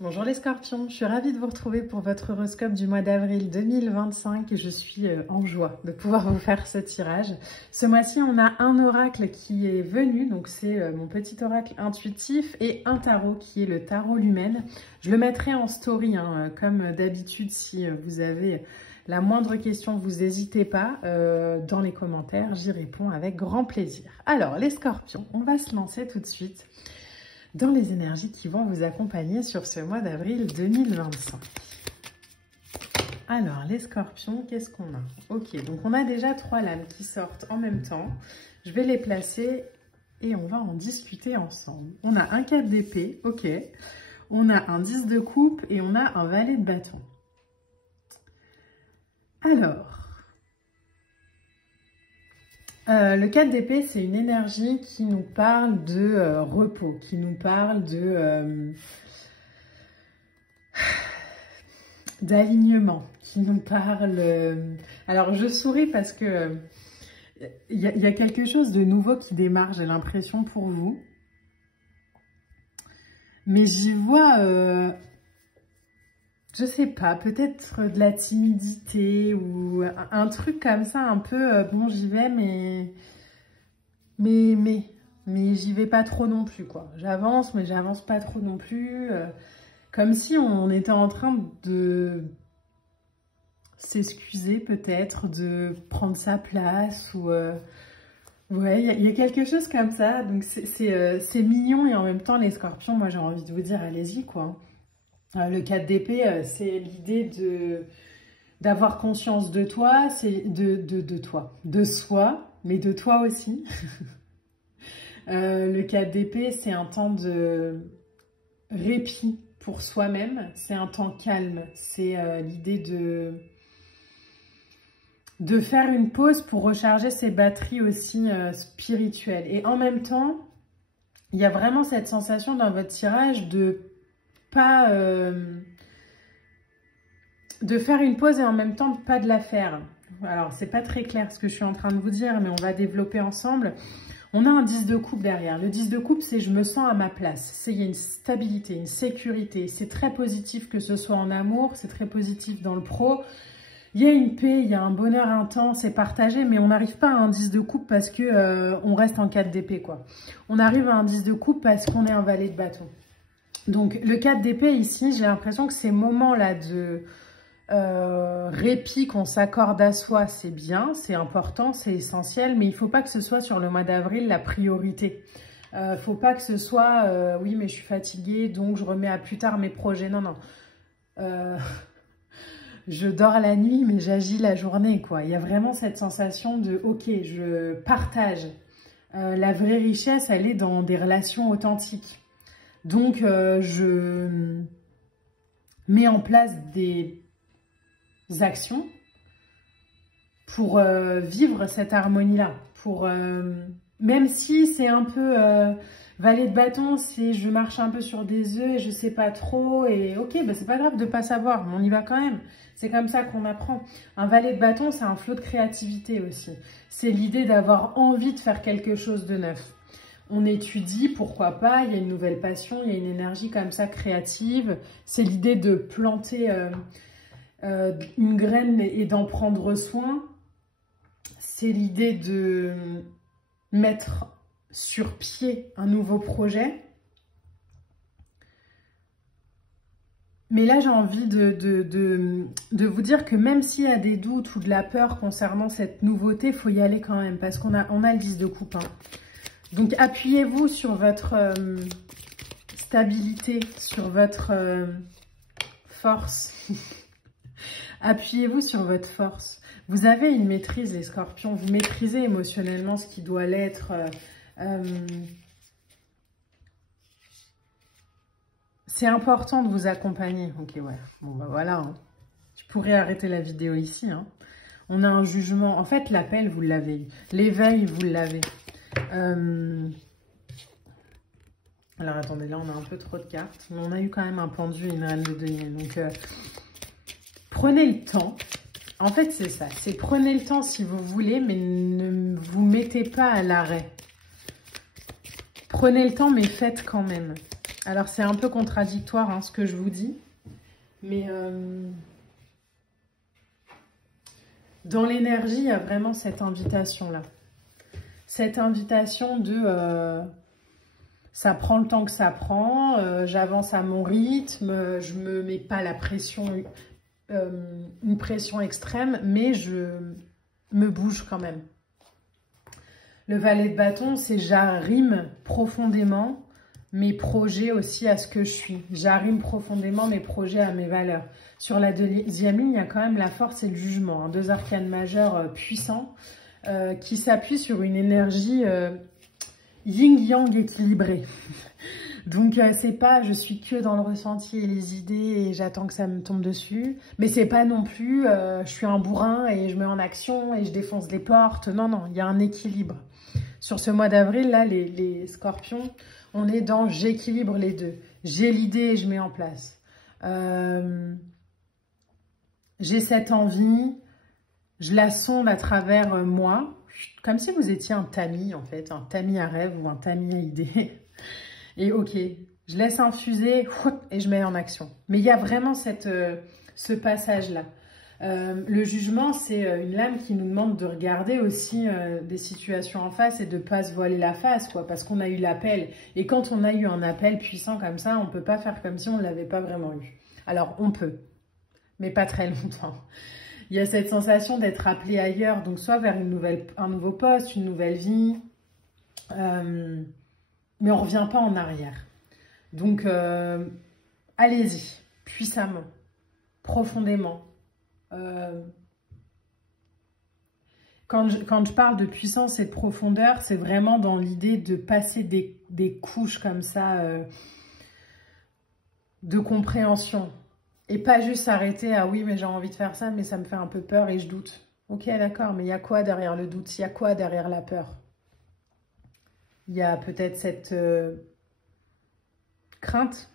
Bonjour les scorpions, je suis ravie de vous retrouver pour votre horoscope du mois d'avril 2025 et je suis en joie de pouvoir vous faire ce tirage. Ce mois-ci, on a un oracle qui est venu, donc c'est mon petit oracle intuitif, et un tarot qui est le tarot Lumen. Je le mettrai en story, comme d'habitude, si vous avez la moindre question, vous n'hésitez pas dans les commentaires, j'y réponds avec grand plaisir. Alors les scorpions, on va se lancer tout de suite dans les énergies qui vont vous accompagner sur ce mois d'avril 2025. Alors, les scorpions, qu'est-ce qu'on a? Ok, donc on a déjà 3 lames qui sortent en même temps. Je vais les placer et on va en discuter ensemble. On a un 4 d'épée, ok. On a un 10 de coupe et on a un valet de bâton. Alors, le 4 d'épée, c'est une énergie qui nous parle de repos, qui nous parle de d'alignement, qui nous parle... Alors, je souris parce que il y a quelque chose de nouveau qui démarre, j'ai l'impression, pour vous. Mais j'y vois, je sais pas, peut-être de la timidité ou un truc comme ça, un peu, bon, j'y vais, mais j'y vais pas trop non plus, quoi. J'avance, mais j'avance pas trop non plus. Comme si on était en train de s'excuser, peut-être, de prendre sa place, ou... ouais, il y a quelque chose comme ça. Donc, c'est mignon, et en même temps, les scorpions, moi, j'ai envie de vous dire, allez-y, quoi. Le 4 d'épée, c'est l'idée d'avoir conscience de toi, c'est de soi, mais de toi aussi. Le 4 d'épée, c'est un temps de répit pour soi-même, c'est un temps calme, c'est l'idée de faire une pause pour recharger ses batteries aussi spirituelles. Et en même temps, il y a vraiment cette sensation dans votre tirage de pas de faire une pause et en même temps pas de la faire. Alors c'est pas très clair ce que je suis en train de vous dire, mais on va développer ensemble. On a un 10 de coupe derrière. Le 10 de coupe, c'est je me sens à ma place. Il y a une stabilité, une sécurité. C'est très positif que ce soit en amour, c'est très positif dans le pro. Il y a une paix, il y a un bonheur intense et partagé, mais on n'arrive pas à un 10 de coupe parce que on reste en 4 d'épée, quoi. On arrive à un 10 de coupe parce qu'on est un valet de bâton. Donc, le 4 d'épée, ici, j'ai l'impression que ces moments-là de répit qu'on s'accorde à soi, c'est bien, c'est important, c'est essentiel, mais il ne faut pas que ce soit sur le mois d'avril la priorité. Il ne faut pas que ce soit oui, mais je suis fatiguée, donc je remets à plus tard mes projets. Non, non. Je dors la nuit, mais j'agis la journée, quoi. Il y a vraiment cette sensation de, ok, je partage. La vraie richesse, elle est dans des relations authentiques. Donc, je mets en place des actions pour vivre cette harmonie-là. Pour même si c'est un peu valet de bâton, c'est je marche un peu sur des œufs et je sais pas trop. Et ok, bah c'est pas grave de pas savoir, mais on y va quand même. C'est comme ça qu'on apprend. Un valet de bâton, c'est un flot de créativité aussi. C'est l'idée d'avoir envie de faire quelque chose de neuf. On étudie, pourquoi pas, il y a une nouvelle passion, il y a une énergie comme ça créative. C'est l'idée de planter une graine et d'en prendre soin. C'est l'idée de mettre sur pied un nouveau projet. Mais là, j'ai envie de vous dire que même s'il y a des doutes ou de la peur concernant cette nouveauté, il faut y aller quand même, parce qu'on a le 10 de coupe, hein. Donc, appuyez-vous sur votre stabilité, sur votre force. Appuyez-vous sur votre force. Vous avez une maîtrise, les scorpions. Vous maîtrisez émotionnellement ce qui doit l'être. C'est important de vous accompagner. Ok, ouais. Bon, bah voilà. Hein. Je pourrais arrêter la vidéo ici. Hein. On a un jugement. En fait, l'appel, vous l'avez eu. L'éveil, vous l'avez. Alors, attendez, là, on a un peu trop de cartes. Mais on a eu quand même un pendu et une reine de denier. Donc, prenez le temps. En fait, c'est ça. C'est prenez le temps si vous voulez, mais ne vous mettez pas à l'arrêt. Prenez le temps, mais faites quand même. Alors, c'est un peu contradictoire hein, ce que je vous dis. Mais dans l'énergie, il y a vraiment cette invitation-là. Cette invitation de... ça prend le temps que ça prend, j'avance à mon rythme, je me mets pas la pression, une pression extrême, mais je me bouge quand même. Le valet de bâton, c'est j'arrime profondément mes projets aussi à ce que je suis. J'arrime profondément mes projets à mes valeurs. Sur la deuxième ligne, il y a quand même la force et le jugement. Hein, deux arcanes majeurs puissants qui s'appuient sur une énergie yin-yang équilibrée. Donc, c'est pas je suis que dans le ressenti et les idées et j'attends que ça me tombe dessus. Mais c'est pas non plus je suis un bourrin et je mets en action et je défonce les portes. Non, non, il y a un équilibre. Sur ce mois d'avril, là, les scorpions, on est dans j'équilibre les deux. J'ai l'idée et je mets en place. J'ai cette envie, je la sonde à travers moi, comme si vous étiez un tamis en fait, un tamis à rêve ou un tamis à idée. Et ok, je laisse infuser et je mets en action. Mais il y a vraiment ce passage-là. Le jugement, c'est une lame qui nous demande de regarder aussi des situations en face et de ne pas se voiler la face, quoi, parce qu'on a eu l'appel. Et quand on a eu un appel puissant comme ça, on ne peut pas faire comme si on ne l'avait pas vraiment eu. Alors, on peut, mais pas très longtemps. Il y a cette sensation d'être appelé ailleurs, donc soit vers un nouveau poste, une nouvelle vie, mais on ne revient pas en arrière. Donc, allez-y, puissamment, profondément. Quand je parle de puissance et de profondeur, c'est vraiment dans l'idée de passer des couches comme ça de compréhension. Et pas juste s'arrêter à oui, mais j'ai envie de faire ça, mais ça me fait un peu peur et je doute. Ok, d'accord, mais il y a quoi derrière le doute? Il y a quoi derrière la peur? Il y a peut-être cette crainte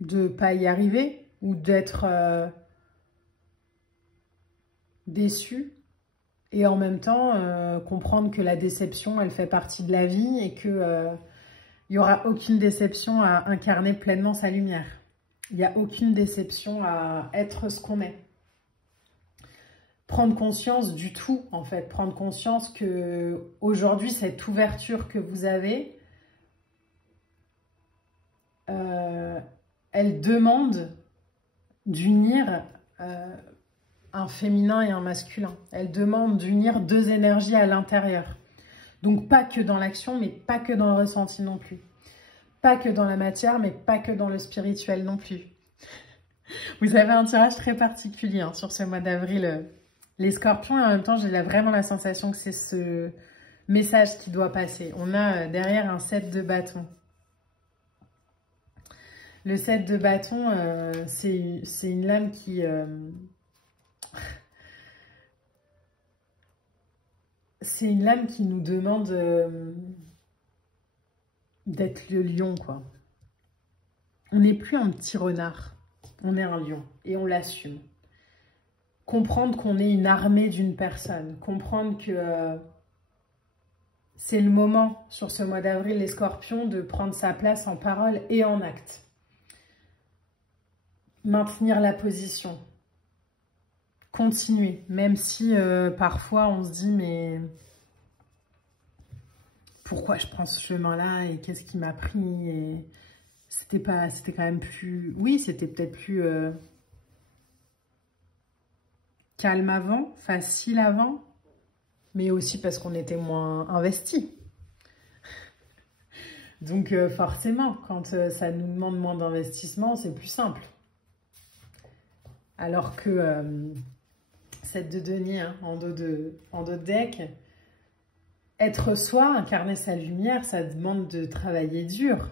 de ne pas y arriver ou d'être déçu. Et en même temps, comprendre que la déception, elle fait partie de la vie et qu'il n'y aura aucune déception à incarner pleinement sa lumière. Il n'y a aucune déception à être ce qu'on est. Prendre conscience du tout, en fait. Prendre conscience que aujourd'hui, cette ouverture que vous avez, elle demande d'unir un féminin et un masculin. Elle demande d'unir deux énergies à l'intérieur. Donc pas que dans l'action, mais pas que dans le ressenti non plus. Pas que dans la matière, mais pas que dans le spirituel non plus. Vous avez un tirage très particulier hein, sur ce mois d'avril, les scorpions, et en même temps, j'ai vraiment la sensation que c'est ce message qui doit passer. On a derrière un 7 de bâton. Le 7 de bâton, c'est une lame qui... c'est une lame qui nous demande d'être le lion, quoi. On n'est plus un petit renard, on est un lion et on l'assume. Comprendre qu'on est une armée d'une personne, comprendre que c'est le moment, sur ce mois d'avril, les scorpions, de prendre sa place en parole et en acte. Maintenir la position. Continuer, même si parfois on se dit mais pourquoi je prends ce chemin-là et qu'est-ce qui m'a pris et c'était quand même plus, oui c'était peut-être plus calme avant, facile avant, mais aussi parce qu'on était moins investi. Donc forcément, quand ça nous demande moins d'investissement, c'est plus simple. Alors que cette de denier hein, en dos de deck, être soi, incarner sa lumière, ça demande de travailler dur.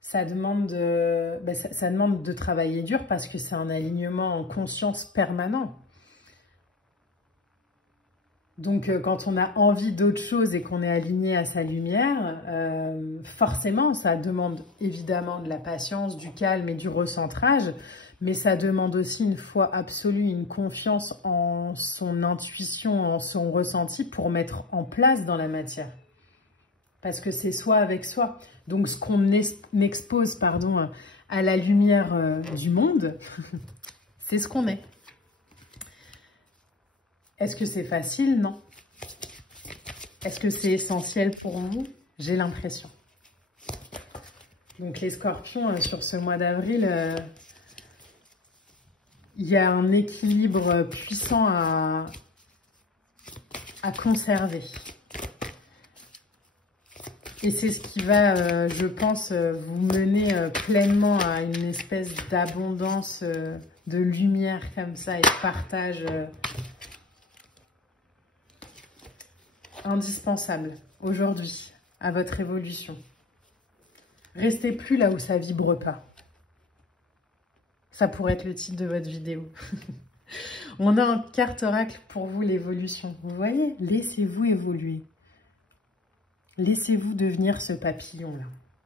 Ça demande de travailler dur parce que c'est un alignement en conscience permanent. Donc, quand on a envie d'autre chose et qu'on est aligné à sa lumière, forcément, ça demande évidemment de la patience, du calme et du recentrage, mais ça demande aussi une foi absolue, une confiance en son intuition, en son ressenti pour mettre en place dans la matière. parce que c'est soi avec soi. Donc ce qu'on expose, pardon, à la lumière du monde, c'est ce qu'on est. Est-ce que c'est facile? Non. Est-ce que c'est essentiel pour vous? J'ai l'impression. Donc les scorpions, sur ce mois d'avril, il y a un équilibre puissant à conserver. Et c'est ce qui va, je pense, vous mener pleinement à une espèce d'abondance de lumière comme ça et de partage indispensable aujourd'hui à votre évolution. Restez plus là où ça vibre pas. Ça pourrait être le titre de votre vidéo. On a un carte oracle pour vous, l'évolution. Vous voyez, laissez-vous évoluer. Laissez-vous devenir ce papillon-là,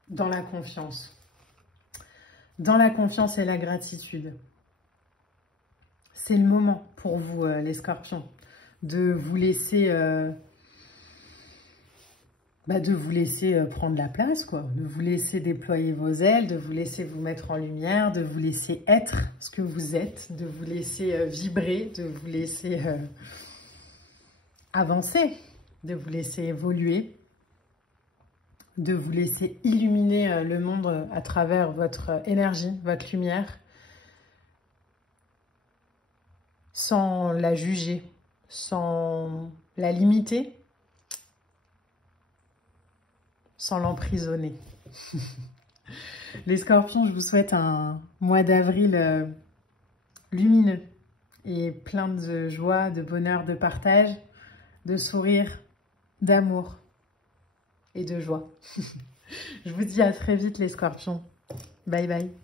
dans la confiance. Dans la confiance et la gratitude. C'est le moment pour vous, les scorpions, de vous laisser... de vous laisser prendre la place, quoi. De vous laisser déployer vos ailes, de vous laisser vous mettre en lumière, de vous laisser être ce que vous êtes, de vous laisser vibrer, de vous laisser avancer, de vous laisser évoluer, de vous laisser illuminer le monde à travers votre énergie, votre lumière, sans la juger, sans la limiter, sans l'emprisonner. Les scorpions, je vous souhaite un mois d'avril lumineux et plein de joie, de bonheur, de partage, de sourire, d'amour et de joie. Je vous dis à très vite les scorpions. Bye bye.